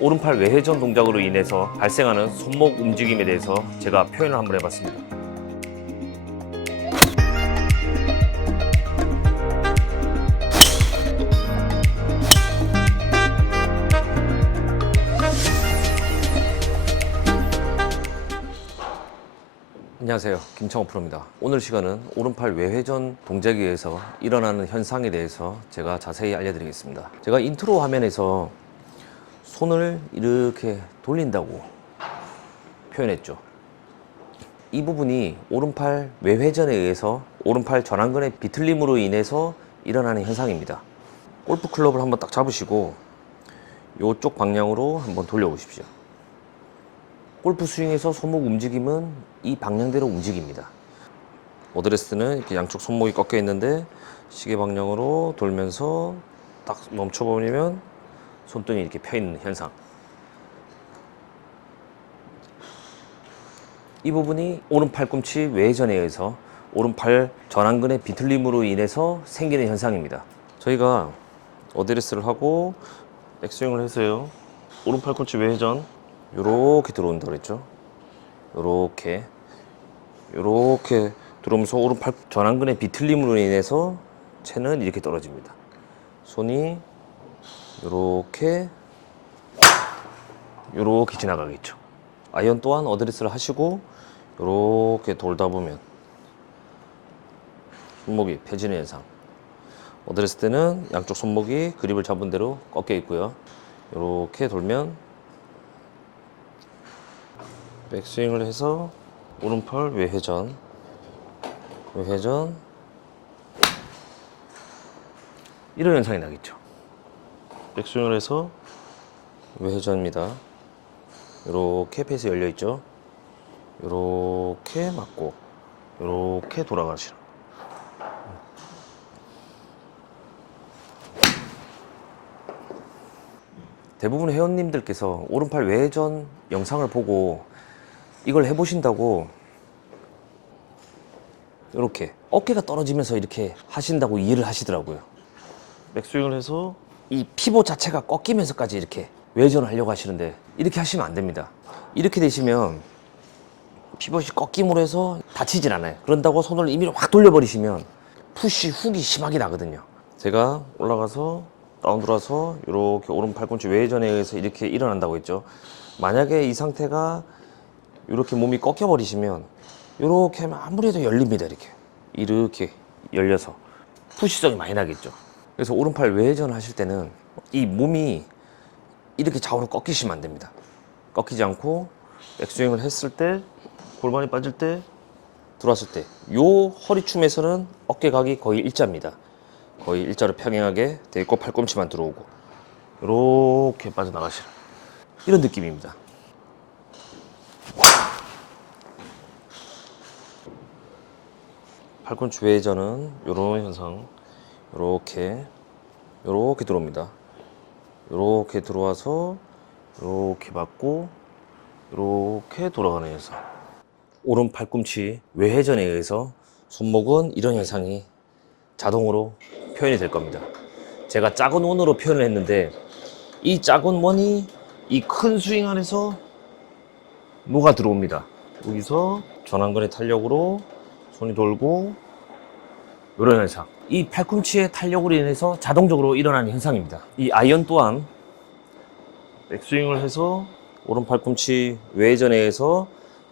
오른팔 외회전 동작으로 인해서 발생하는 손목 움직임에 대해서 제가 표현을 한번 해봤습니다. 안녕하세요. 김창호 프로입니다. 오늘 시간은 오른팔 외회전 동작에 의해서 일어나는 현상에 대해서 제가 자세히 알려드리겠습니다. 제가 인트로 화면에서 손을 이렇게 돌린다고 표현했죠. 이 부분이 오른팔 외회전에 의해서 오른팔 전완근의 비틀림으로 인해서 일어나는 현상입니다. 골프 클럽을 한번 딱 잡으시고 이쪽 방향으로 한번 돌려보십시오. 골프 스윙에서 손목 움직임은 이 방향대로 움직입니다. 어드레스는 이렇게 양쪽 손목이 꺾여 있는데 시계 방향으로 돌면서 딱 멈춰버리면 손등이 이렇게 펴 있는 현상. 이 부분이 오른팔 꿈치 외전에 의해서 오른팔 전완근의 비틀림으로 인해서 생기는 현상입니다. 저희가 어드레스를 하고 백스윙을 해서요. 오른팔 꿈치 외전 요렇게 들어온다 그랬죠. 요렇게 요렇게 들어오면서 오른팔 전완근의 비틀림으로 인해서 채는 이렇게 떨어집니다. 손이 요렇게 요렇게 지나가겠죠. 아이언 또한 어드레스를 하시고 요렇게 돌다 보면 손목이 펴지는 현상. 어드레스 때는 양쪽 손목이 그립을 잡은 대로 꺾여 있고요. 요렇게 돌면 백스윙을 해서 오른팔 외회전 외회전 이런 현상이 나겠죠. 백스윙을 해서 외회전입니다. 이렇게 페이스 열려 있죠. 이렇게 맞고 이렇게 돌아가시는. 대부분 회원님들께서 오른팔 외회전 영상을 보고 이걸 해보신다고 이렇게 어깨가 떨어지면서 이렇게 하신다고 이해를 하시더라고요. 백스윙을 해서 이 피보 자체가 꺾이면서까지 이렇게 외전을 하려고 하시는데 이렇게 하시면 안 됩니다. 이렇게 되시면 피봇이 꺾임으로 해서 다치진 않아요. 그런다고 손을 이미로 확 돌려버리시면 푸시 훅이 심하게 나거든요. 제가 올라가서 다운 들어와서 이렇게 오른 팔꿈치 외전에 의해서 이렇게 일어난다고 했죠. 만약에 이 상태가 이렇게 몸이 꺾여 버리시면 이렇게 하면 아무래도 열립니다. 이렇게 이렇게 열려서 푸시성이 많이 나겠죠. 그래서 오른팔 외전 하실 때는 이 몸이 이렇게 좌우로 꺾이시면 안 됩니다. 꺾이지 않고 백스윙을 했을 때 골반이 빠질 때 들어왔을 때 요 허리춤에서는 어깨각이 거의 일자입니다. 거의 일자로 평행하게 돼 있고 팔꿈치만 들어오고 이렇게 빠져나가시는 이런 느낌입니다. 팔꿈치 외전은 이런 현상 이렇게 이렇게 들어옵니다. 이렇게 들어와서 이렇게 맞고 이렇게 돌아가는 현상. 오른 팔꿈치 외회전에 의해서 손목은 이런 현상이 자동으로 표현이 될 겁니다. 제가 작은 원으로 표현을 했는데 이 작은 원이 이 큰 스윙 안에서 녹아 들어옵니다. 여기서 전완근의 탄력으로 손이 돌고 이런 현상. 이 팔꿈치의 탄력으로 인해서 자동적으로 일어나는 현상입니다. 이 아이언 또한 백스윙을 해서 오른 팔꿈치 외전에 의해서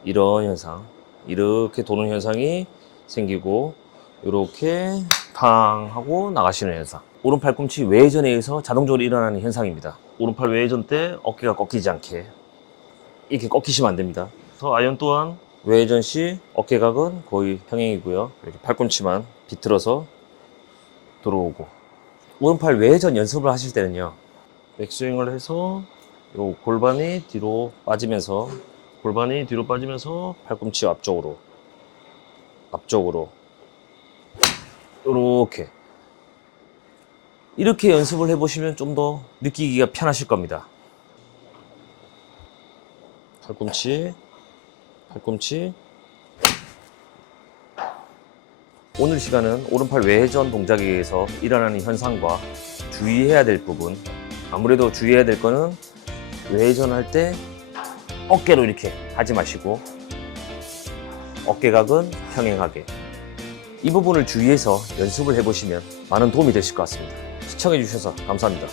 이런 현상, 이렇게 도는 현상이 생기고 이렇게 탕 하고 나가시는 현상. 오른 팔꿈치 외전에 의해서 자동적으로 일어나는 현상입니다. 오른팔 외전 때 어깨가 꺾이지 않게 이렇게 꺾이시면 안 됩니다. 그래서 아이언 또한 외전 시 어깨각은 거의 평행이고요. 이렇게 팔꿈치만 비틀어서 들어오고 오른팔 외전 연습을 하실 때는요. 백스윙을 해서 요 골반이 뒤로 빠지면서 골반이 뒤로 빠지면서 팔꿈치 앞쪽으로 앞쪽으로 이렇게 이렇게 연습을 해보시면 좀 더 느끼기가 편하실 겁니다. 팔꿈치, 팔꿈치. 오늘 시간은 오른팔 외회전 동작에 의해서 일어나는 현상과 주의해야 될 부분. 아무래도 주의해야 될 거는 외전할 때 어깨로 이렇게 하지 마시고 어깨각은 평행하게 이 부분을 주의해서 연습을 해보시면 많은 도움이 되실 것 같습니다. 시청해 주셔서 감사합니다.